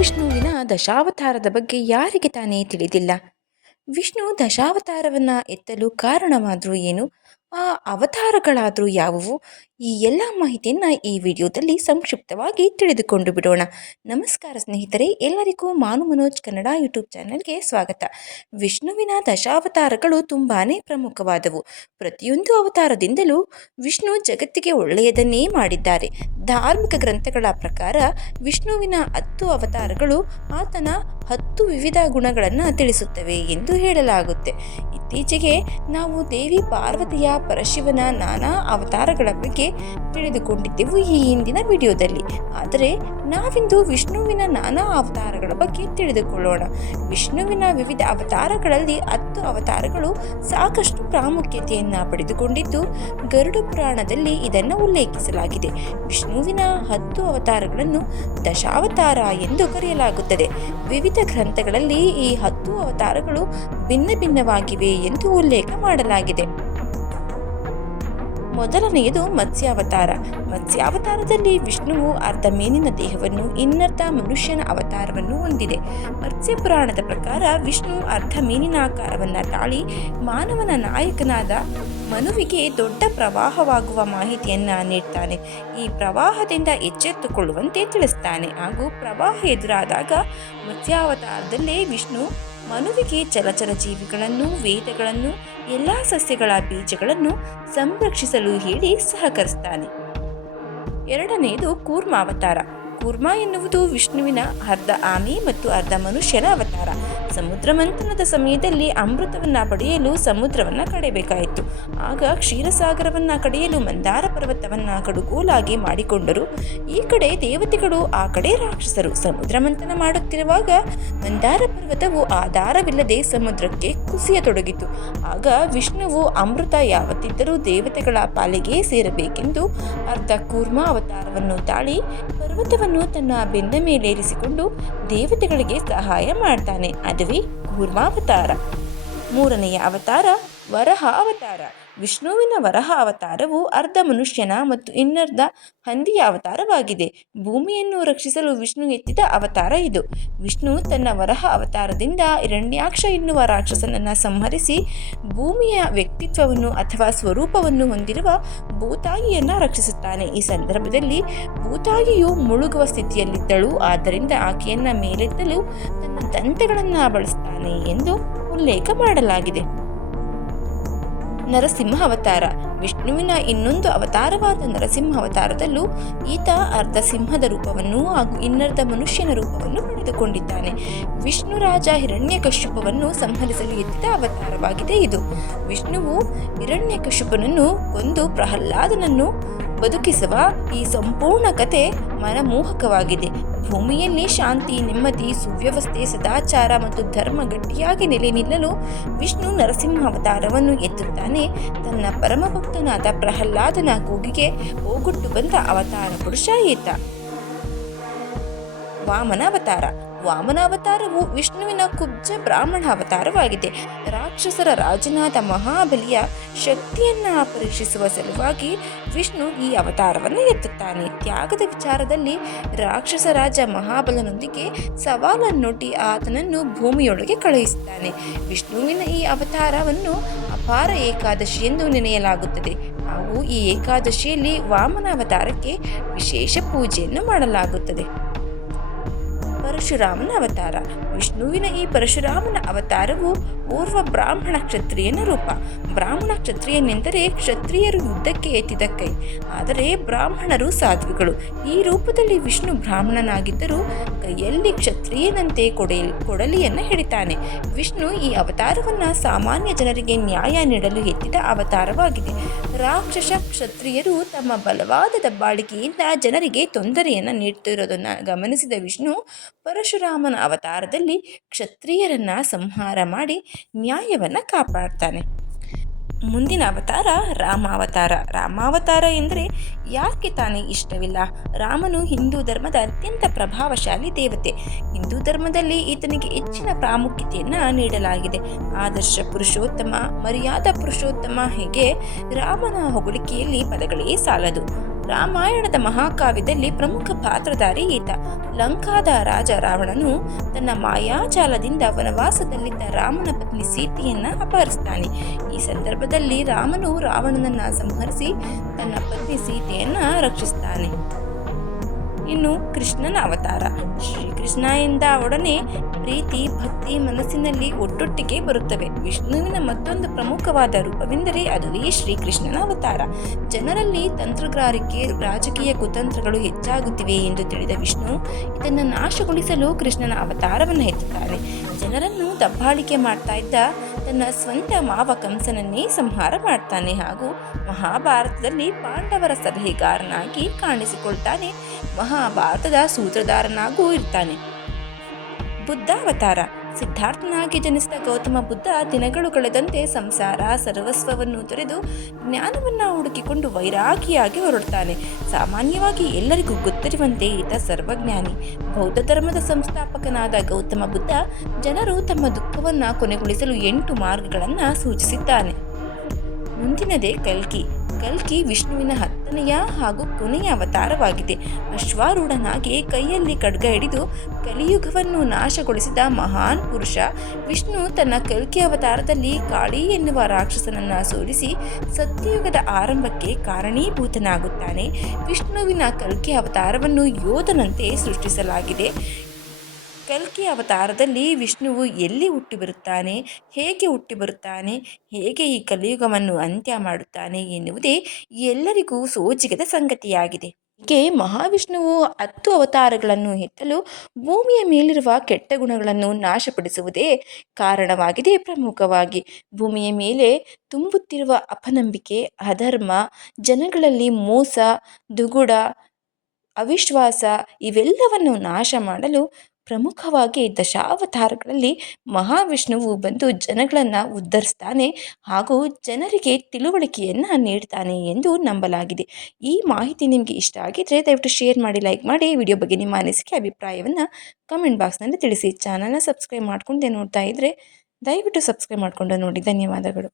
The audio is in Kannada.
ಮಹಾವಿಷ್ಣುವಿನ ದಶಾವತಾರದ ಬಗ್ಗೆ ಯಾರಿಗೆ ತಾನೇ ತಿಳಿದಿಲ್ಲ. ವಿಷ್ಣು ದಶಾವತಾರವನ್ನು ಎತ್ತಲು ಕಾರಣವಾದರೂ ಏನು, ಆ ಅವತಾರಗಳಾದರೂ ಯಾವುವು, ಈ ಎಲ್ಲ ಮಾಹಿತಿಯನ್ನು ಈ ವಿಡಿಯೋದಲ್ಲಿ ಸಂಕ್ಷಿಪ್ತವಾಗಿ ತಿಳಿದುಕೊಂಡು ಬಿಡೋಣ. ನಮಸ್ಕಾರ ಸ್ನೇಹಿತರೆ, ಎಲ್ಲರಿಗೂ ಮಾನು ಮನೋಜ್ ಕನ್ನಡ ಯೂಟ್ಯೂಬ್ ಚಾನೆಲ್ಗೆ ಸ್ವಾಗತ. ವಿಷ್ಣುವಿನ ದಶಾವತಾರಗಳು ತುಂಬಾ ಪ್ರಮುಖವಾದವು. ಪ್ರತಿಯೊಂದು ಅವತಾರದಿಂದಲೂ ವಿಷ್ಣು ಜಗತ್ತಿಗೆ ಒಳ್ಳೆಯದನ್ನೇ ಮಾಡಿದ್ದಾರೆ. ಧಾರ್ಮಿಕ ಗ್ರಂಥಗಳ ಪ್ರಕಾರ ವಿಷ್ಣುವಿನ ಹತ್ತು ಅವತಾರಗಳು ಆತನ ಹತ್ತು ವಿವಿಧ ಗುಣಗಳನ್ನು ತಿಳಿಸುತ್ತವೆ ಎಂದು ಹೇಳಲಾಗುತ್ತೆ. ಇತ್ತೀಚೆಗೆ ನಾವು ದೇವಿ ಪಾರ್ವತಿಯ ಪರಶಿವನ ನಾನಾ ಅವತಾರಗಳ ಬಗ್ಗೆ ತಿಳಿದುಕೊಂಡಿದ್ದೆವು ಈ ಹಿಂದಿನ ವಿಡಿಯೋದಲ್ಲಿ. ಆದರೆ ನಾವಿಂದು ವಿಷ್ಣುವಿನ ನಾನಾ ಅವತಾರಗಳ ಬಗ್ಗೆ ತಿಳಿದುಕೊಳ್ಳೋಣ. ವಿಷ್ಣುವಿನ ವಿವಿಧ ಅವತಾರಗಳಲ್ಲಿ ಹತ್ತು ಅವತಾರಗಳು ಸಾಕಷ್ಟು ಪ್ರಾಮುಖ್ಯತೆಯನ್ನು ಪಡೆದುಕೊಂಡಿದ್ದು, ಗರುಡ ಪುರಾಣದಲ್ಲಿ ಇದನ್ನು ಉಲ್ಲೇಖಿಸಲಾಗಿದೆ. ವಿಷ್ಣುವಿನ ಹತ್ತು ಅವತಾರಗಳನ್ನು ದಶಾವತಾರ ಎಂದು ಕರೆಯಲಾಗುತ್ತದೆ. ವಿವಿಧ ಗ್ರಂಥಗಳಲ್ಲಿ ಈ ಹತ್ತು ಅವತಾರಗಳು ಭಿನ್ನ ಭಿನ್ನವಾಗಿವೆ ಎಂದು ಉಲ್ಲೇಖ ಮಾಡಲಾಗಿದೆ. ಮೊದಲನೆಯದು ಮತ್ಸ್ಯಾವತಾರ. ಮತ್ಸ್ಯಾವತಾರದಲ್ಲಿ ವಿಷ್ಣುವು ಅರ್ಧ ಮೀನಿನ ದೇಹವನ್ನು, ಇನ್ನರ್ಧ ಮನುಷ್ಯನ ಅವತಾರವನ್ನು ಹೊಂದಿದೆ. ಮತ್ಸ್ಯ ಪುರಾಣದ ಪ್ರಕಾರ ವಿಷ್ಣು ಅರ್ಧ ಮೀನಿನ ಆಕಾರವನ್ನು ತಾಳಿ ಮಾನವನ ನಾಯಕನಾದ ಮನುವಿಗೆ ದೊಡ್ಡ ಪ್ರವಾಹವಾಗುವ ಮಾಹಿತಿಯನ್ನು ನೀಡ್ತಾನೆ. ಈ ಪ್ರವಾಹದಿಂದ ಎಚ್ಚೆತ್ತುಕೊಳ್ಳುವಂತೆ ತಿಳಿಸ್ತಾನೆ. ಹಾಗೂ ಪ್ರವಾಹ ಎದುರಾದಾಗ ಮತ್ಸ್ಯಾವತಾರದಲ್ಲೇ ವಿಷ್ಣು ಮನುವಿಗೆ ಜಲಚರ ಜೀವಿಗಳನ್ನು ವೇದಗಳನ್ನು ಎಲ್ಲ ಸಸ್ಯಗಳ ಬೀಜಗಳನ್ನು ಸಂರಕ್ಷಿಸಲು ಹೇಳಿ ಸಹಕರಿಸ್ತಾನೆ. ಎರಡನೆಯದು ಕೂರ್ಮಾವತಾರ. ಕೂರ್ಮ ಎನ್ನುವುದು ವಿಷ್ಣುವಿನ ಅರ್ಧ ಆಮೆ ಮತ್ತು ಅರ್ಧ ಮನುಷ್ಯನ ಅವತಾರ. ಸಮುದ್ರ ಮಂಥನದ ಸಮಯದಲ್ಲಿ ಅಮೃತವನ್ನು ಪಡೆಯಲು ಸಮುದ್ರವನ್ನು ಕಡೆಯಬೇಕಾಯಿತು ಆಗ ಕ್ಷೀರಸಾಗರವನ್ನು ಕಡೆಯಲು ಮಂದಾರ ಪರ್ವತವನ್ನು ಕಡುಗೋಲಾಗಿ ಮಾಡಿಕೊಂಡರು. ಈ ಕಡೆ ದೇವತೆಗಳು, ಆ ಕಡೆ ರಾಕ್ಷಸರು. ಸಮುದ್ರ ಮಂಥನ ಮಾಡುತ್ತಿರುವಾಗ ಮಂದಾರ ಪರ್ವತವು ಆಧಾರವಿಲ್ಲದೆ ಸಮುದ್ರಕ್ಕೆ ಕುಸಿಯತೊಡಗಿತು. ಆಗ ವಿಷ್ಣುವು ಅಮೃತ ಯಾವತ್ತಿದ್ದರೂ ದೇವತೆಗಳ ಪಾಲಿಗೆ ಸೇರಬೇಕೆಂದು ಅರ್ಧ ಕೂರ್ಮ ಅವತಾರವನ್ನು ತಾಳಿ ಪರ್ವತವನ್ನು ತನ್ನ ಬೆನ್ನ ಮೇಲೇರಿಸಿಕೊಂಡು ದೇವತೆಗಳಿಗೆ ಸಹಾಯ ಮಾಡ್ತಾನೆ ಅದುವೇ ಕೂರ್ಮಾವತಾರ ಮೂರನೆಯ ಅವತಾರ ವರಹ ಅವತಾರ ವಿಷ್ಣುವಿನ ವರಹ ಅವತಾರವು ಅರ್ಧ ಮನುಷ್ಯನ ಮತ್ತು ಇನ್ನರ್ಧ ಹಂದಿಯ ಅವತಾರವಾಗಿದೆ. ಭೂಮಿಯನ್ನು ರಕ್ಷಿಸಲು ವಿಷ್ಣು ಎತ್ತಿದ ಅವತಾರ ಇದು. ವಿಷ್ಣು ತನ್ನ ವರಹ ಅವತಾರದಿಂದ ಇರಣ್ಯಾಕ್ಷ ಎನ್ನುವ ರಾಕ್ಷಸನನ್ನು ಸಂಹರಿಸಿ ಭೂಮಿಯ ವ್ಯಕ್ತಿತ್ವವನ್ನು ಅಥವಾ ಸ್ವರೂಪವನ್ನು ಹೊಂದಿರುವ ಭೂತಾಯಿಯನ್ನು ರಕ್ಷಿಸುತ್ತಾನೆ. ಈ ಸಂದರ್ಭದಲ್ಲಿ ಭೂತಾಯಿಯು ಮುಳುಗುವ ಸ್ಥಿತಿಯಲ್ಲಿದ್ದಳು. ಆದ್ದರಿಂದ ಆಕೆಯನ್ನ ಮೇಲೆತ್ತಲು ತನ್ನ ದಂತೆಗಳನ್ನು ಬಳಸ್ತಾನೆ ಎಂದು ಉಲ್ಲೇಖ ಮಾಡಲಾಗಿದೆ. ನರಸಿಂಹ ಅವತಾರ. ವಿಷ್ಣುವಿನ ಇನ್ನೊಂದು ಅವತಾರವಾದ ನರಸಿಂಹ ಅವತಾರದಲ್ಲೂ ಈತ ಅರ್ಧ ಸಿಂಹದ ರೂಪವನ್ನು ಹಾಗೂ ಇನ್ನರ್ಧ ಮನುಷ್ಯನ ರೂಪವನ್ನು ಪಡೆದುಕೊಂಡಿದ್ದಾನೆ. ವಿಷ್ಣು ರಾಜ ಹಿರಣ್ಯಕಶ್ಯಪವನ್ನು ಸಂಹರಿಸಲು ಎತ್ತಿದ ಅವತಾರವಾಗಿದೆ ಇದು. ವಿಷ್ಣುವು ಹಿರಣ್ಯಕಶ್ಯಪನನ್ನು ಕೊಂದು ಪ್ರಹ್ಲಾದನನ್ನು ಬದುಕಿಸುವ ಈ ಸಂಪೂರ್ಣ ಕತೆ ಮನಮೋಹಕವಾಗಿದೆ. ಭೂಮಿಯಲ್ಲಿ ಶಾಂತಿ, ನೆಮ್ಮದಿ, ಸುವ್ಯವಸ್ಥೆ, ಸದಾಚಾರ ಮತ್ತು ಧರ್ಮ ಗಟ್ಟಿಯಾಗಿ ನೆಲೆ ನಿಲ್ಲಲು ವಿಷ್ಣು ನರಸಿಂಹ ಅವತಾರವನ್ನು ಎತ್ತುತ್ತಾನೆ. ತನ್ನ ಪರಮಭಕ್ತನಾದ ಪ್ರಹ್ಲಾದನ ಕೂಗಿಗೆ ಹೋಗುಟ್ಟು ಬಂದ ಅವತಾರ ಪುರುಷ ಈತ. ವಾಮನ ಅವತಾರ ವಾಮನ ಅವತಾರವು ವಿಷ್ಣುವಿನ ಕುಬ್ಜ ಬ್ರಾಹ್ಮಣ ಅವತಾರವಾಗಿದೆ ರಾಕ್ಷಸರ ರಾಜನಾದ ಮಹಾಬಲಿಯ ಶಕ್ತಿಯನ್ನ ಪರೀಕ್ಷಿಸುವ ಸಲುವಾಗಿ ವಿಷ್ಣು ಈ ಅವತಾರವನ್ನು ಎತ್ತುತ್ತಾನೆ. ತ್ಯಾಗದ ವಿಚಾರದಲ್ಲಿ ರಾಕ್ಷಸ ರಾಜ ಮಹಾಬಲನೊಂದಿಗೆ ಸವಾಲನ್ನೊಡ್ಡಿ ಆತನನ್ನು ಭೂಮಿಯೊಳಗೆ ಕಳುಹಿಸುತ್ತಾನೆ. ವಿಷ್ಣುವಿನ ಈ ಅವತಾರವನ್ನು ಅಪಾರ ಏಕಾದಶಿ ಎಂದು ನೆನೆಯಲಾಗುತ್ತದೆ. ಹಾಗೂ ಈ ಏಕಾದಶಿಯಲ್ಲಿ ವಾಮನ ಅವತಾರಕ್ಕೆ ವಿಶೇಷ ಪೂಜೆಯನ್ನು ಮಾಡಲಾಗುತ್ತದೆ. ಪರಶುರಾಮನ ಅವತಾರ. ವಿಷ್ಣುವಿನ ಈ ಪರಶುರಾಮನ ಅವತಾರವು ಪೂರ್ವ ಬ್ರಾಹ್ಮಣ ಕ್ಷತ್ರಿಯನ ರೂಪ. ಬ್ರಾಹ್ಮಣ ಕ್ಷತ್ರಿಯನೆಂದರೆ ಕ್ಷತ್ರಿಯರು ಯುದ್ಧಕ್ಕೆ ಎತ್ತಿದ ಕೈ ಆದರೆ ಬ್ರಾಹ್ಮಣರು ಸಾಧ್ವಿಗಳು. ಈ ರೂಪದಲ್ಲಿ ವಿಷ್ಣು ಬ್ರಾಹ್ಮಣನಾಗಿದ್ದರೂ ಕೈಯಲ್ಲಿ ಕ್ಷತ್ರಿಯನಂತೆ ಕೊಡಲಿ ಕೊಡಲಿಯನ್ನು ಹಿಡಿತಾನೆ. ವಿಷ್ಣು ಈ ಅವತಾರವನ್ನು ಸಾಮಾನ್ಯ ಜನರಿಗೆ ನ್ಯಾಯ ನೀಡಲು ಎತ್ತಿದ ಅವತಾರವಾಗಿದೆ. ರಾಕ್ಷಸ ಕ್ಷತ್ರಿಯರು ತಮ್ಮ ಬಲವಾದ ದಬ್ಬಾಳಿಕೆಯಿಂದ ಜನರಿಗೆ ತೊಂದರೆಯನ್ನು ನೀಡುತ್ತಿರೋದನ್ನು ಗಮನಿಸಿದ ವಿಷ್ಣು ಪರಶುರಾಮನ ಅವತಾರದಲ್ಲಿ ಕ್ಷತ್ರಿಯರನ್ನ ಸಂಹಾರ ಮಾಡಿ ನ್ಯಾಯವನ್ನು ಕಾಪಾಡ್ತಾನೆ. ಮುಂದಿನ ಅವತಾರ ರಾಮಾವತಾರ. ರಾಮಾವತಾರ ಎಂದರೆ ಯಾಕೆ ತಾನೇ ಇಷ್ಟವಿಲ್ಲ? ರಾಮನು ಹಿಂದೂ ಧರ್ಮದ ಅತ್ಯಂತ ಪ್ರಭಾವಶಾಲಿ ದೇವತೆ. ಹಿಂದೂ ಧರ್ಮದಲ್ಲಿ ಈತನಿಗೆ ಹೆಚ್ಚಿನ ಪ್ರಾಮುಖ್ಯತೆಯನ್ನು ನೀಡಲಾಗಿದೆ. ಆದರ್ಶ ಪುರುಷೋತ್ತಮ, ಮರ್ಯಾದ ಪುರುಷೋತ್ತಮ ಹೀಗೆ ರಾಮನ ಹೊಗಳಿಕೆಯಲ್ಲಿ ಪದಗಳೇ ಸಾಲದು. ರಾಮಾಯಣದ ಮಹಾಕಾವ್ಯದಲ್ಲಿ ಪ್ರಮುಖ ಪಾತ್ರಧಾರಿ ಈತ. ಲಂಕಾದ ರಾಜ ರಾವಣನು ತನ್ನ ಮಾಯಾಜಾಲದಿಂದ ವನವಾಸದಲ್ಲಿದ್ದ ರಾಮನ ಪತ್ನಿ ಸೀತೆಯನ್ನ ಅಪಹರಿಸ್ತಾನೆ. ಈ ಸಂದರ್ಭದಲ್ಲಿ ರಾಮನು ರಾವಣನನ್ನ ಸಂಹರಿಸಿ ತನ್ನ ಪತ್ನಿ ಸೀತೆಯನ್ನ ರಕ್ಷಿಸ್ತಾನೆ. ಇನ್ನು ಕೃಷ್ಣನ ಅವತಾರ. ಶ್ರೀಕೃಷ್ಣ ಎಂದ ಒಡನೆ ಪ್ರೀತಿ, ಭಕ್ತಿ ಮನಸ್ಸಿನಲ್ಲಿ ಒಟ್ಟೊಟ್ಟಿಗೆ ಬರುತ್ತವೆ. ವಿಷ್ಣುವಿನ ಮತ್ತೊಂದು ಪ್ರಮುಖವಾದ ರೂಪವೆಂದರೆ ಅದುವೇ ಶ್ರೀಕೃಷ್ಣನ ಅವತಾರ. ಜನರಲ್ಲಿ ತಂತ್ರಗಾರಿಕೆ, ರಾಜಕೀಯ ಕುತಂತ್ರಗಳು ಹೆಚ್ಚಾಗುತ್ತಿವೆ ಎಂದು ತಿಳಿದ ವಿಷ್ಣು ಇದನ್ನು ನಾಶಗೊಳಿಸಲು ಕೃಷ್ಣನ ಅವತಾರವನ್ನು ಎತ್ತುತ್ತಾನೆ ಜನರನ್ನು ದಬ್ಬಾಳಿಕೆ ಮಾಡ್ತಾ ಇದ್ದ ತನ್ನ ಸ್ವಂತ ಮಾವ ಕಂಸನನ್ನೇ ಸಂಹಾರ ಮಾಡ್ತಾನೆ ಹಾಗೂ ಮಹಾಭಾರತದಲ್ಲಿ ಪಾಂಡವರ ಸಲಹೆಗಾರನಾಗಿ ಕಾಣಿಸಿಕೊಳ್ತಾನೆ. ಮಹಾಭಾರತದ ಸೂತ್ರಧಾರನಾಗೂ ಇರ್ತಾನೆ. ಬುದ್ಧಾವತಾರ. ಸಿದ್ಧಾರ್ಥನಾಗಿ ಜನಿಸಿದ ಗೌತಮ ಬುದ್ಧ ದಿನಗಳು ಕಳೆದಂತೆ ಸಂಸಾರ, ಸರ್ವಸ್ವವನ್ನು ತೊರೆದು ಜ್ಞಾನವನ್ನು ಹುಡುಕಿಕೊಂಡು ವೈರಾಗಿಯಾಗಿ ಹೊರಡ್ತಾನೆ. ಸಾಮಾನ್ಯವಾಗಿ ಎಲ್ಲರಿಗೂ ಗೊತ್ತಿರುವಂತೆ ಈತ ಸರ್ವಜ್ಞಾನಿ. ಬೌದ್ಧ ಧರ್ಮದ ಸಂಸ್ಥಾಪಕನಾದ ಗೌತಮ ಬುದ್ಧ ಜನರು ತಮ್ಮ ದುಃಖವನ್ನು ಕೊನೆಗೊಳಿಸಲು ಎಂಟು ಮಾರ್ಗಗಳನ್ನು ಸೂಚಿಸಿದ್ದಾನೆ. ಮುಂದಿನದೇ ಕಲ್ಕಿ. ಕಲ್ಕಿ ವಿಷ್ಣುವಿನ ಹತ್ತನೆಯ ಹಾಗೂ ಕೊನೆಯ ಅವತಾರವಾಗಿದೆ. ಅಶ್ವಾರೂಢನಾಗಿ ಕೈಯಲ್ಲಿ ಖಡ್ಗ ಹಿಡಿದು ಕಲಿಯುಗವನ್ನು ನಾಶಗೊಳಿಸಿದ ಮಹಾನ್ ಪುರುಷ, ವಿಷ್ಣು ತನ್ನ ಕಲ್ಕಿ ಅವತಾರದಲ್ಲಿ ಕಾಳಿ ಎನ್ನುವ ರಾಕ್ಷಸನನ್ನ ಸೋಲಿಸಿ ಸತ್ಯಯುಗದ ಆರಂಭಕ್ಕೆ ಕಾರಣೀಭೂತನಾಗುತ್ತಾನೆ. ವಿಷ್ಣುವಿನ ಕಲ್ಕಿ ಅವತಾರವನ್ನು ಯೋಧನಂತೆ ಸೃಷ್ಟಿಸಲಾಗಿದೆ. ಕಲ್ಕಿ ಅವತಾರದಲ್ಲಿ ವಿಷ್ಣುವು ಎಲ್ಲಿ ಹುಟ್ಟಿ ಬರುತ್ತಾನೆ, ಹೇಗೆ ಹುಟ್ಟಿ ಬರುತ್ತಾನೆ, ಹೇಗೆ ಈ ಕಲಿಯುಗವನ್ನು ಅಂತ್ಯ ಮಾಡುತ್ತಾನೆ ಎನ್ನುವುದೇ ಎಲ್ಲರಿಗೂ ಸೋಜಿಗದ ಸಂಗತಿಯಾಗಿದೆ. ಹೀಗೆ ಮಹಾವಿಷ್ಣುವು ಹತ್ತು ಅವತಾರಗಳನ್ನು ಎತ್ತಲು ಭೂಮಿಯ ಮೇಲಿರುವ ಕೆಟ್ಟ ಗುಣಗಳನ್ನು ನಾಶಪಡಿಸುವುದೇ ಕಾರಣವಾಗಿದೆ ಪ್ರಮುಖವಾಗಿ. ಭೂಮಿಯ ಮೇಲೆ ತುಂಬುತ್ತಿರುವ ಅಪನಂಬಿಕೆ, ಅಧರ್ಮ, ಜನಗಳಲ್ಲಿ ಮೋಸ, ದುಗುಡ, ಅವಿಶ್ವಾಸ ಇವೆಲ್ಲವನ್ನು ನಾಶ ಮಾಡಲು ಪ್ರಮುಖವಾಗಿ ದಶಾವತಾರಗಳಲ್ಲಿ ಮಹಾವಿಷ್ಣುವು ಬಂದು ಜನಗಳನ್ನು ಉದ್ಧರಿಸ್ತಾನೆ ಹಾಗೂ ಜನರಿಗೆ ತಿಳುವಳಿಕೆಯನ್ನು ನೀಡ್ತಾನೆ ಎಂದು ನಂಬಲಾಗಿದೆ. ಈ ಮಾಹಿತಿ ನಿಮಗೆ ಇಷ್ಟ ಆಗಿದ್ದರೆ ದಯವಿಟ್ಟು ಶೇರ್ ಮಾಡಿ ಲೈಕ್ ಮಾಡಿ. ವಿಡಿಯೋ ಬಗ್ಗೆ ನಿಮ್ಮ ಅನಿಸಿಕೆ, ಅಭಿಪ್ರಾಯವನ್ನು ಕಮೆಂಟ್ ಬಾಕ್ಸ್ನಲ್ಲಿ ತಿಳಿಸಿ. ಚಾನಲ್ನ ಸಬ್ಸ್ಕ್ರೈಬ್ ಮಾಡ್ಕೊಂಡೆ ನೋಡ್ತಾ ಇದ್ದರೆ ದಯವಿಟ್ಟು ಸಬ್ಸ್ಕ್ರೈಬ್ ಮಾಡಿಕೊಂಡು ನೋಡಿ. ಧನ್ಯವಾದಗಳು.